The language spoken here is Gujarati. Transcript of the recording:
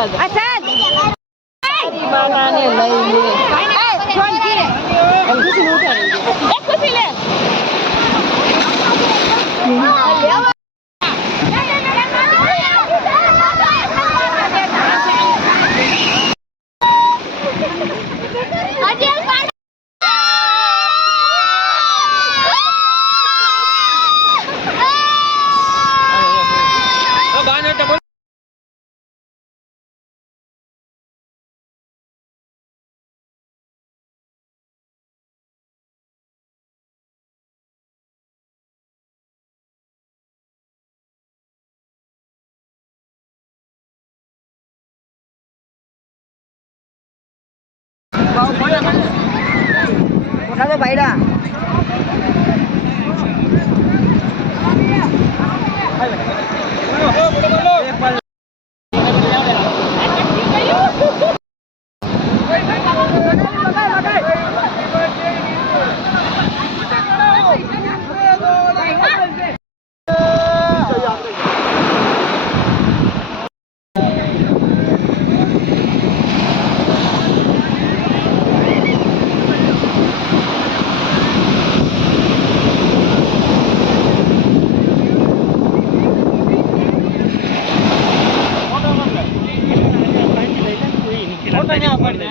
અસાદ અસાદ મામાને લઈ લે ખુશી ઉઠાડી ખુશી લે. અજય నలభై బయట Thank you. મોટા ના પડે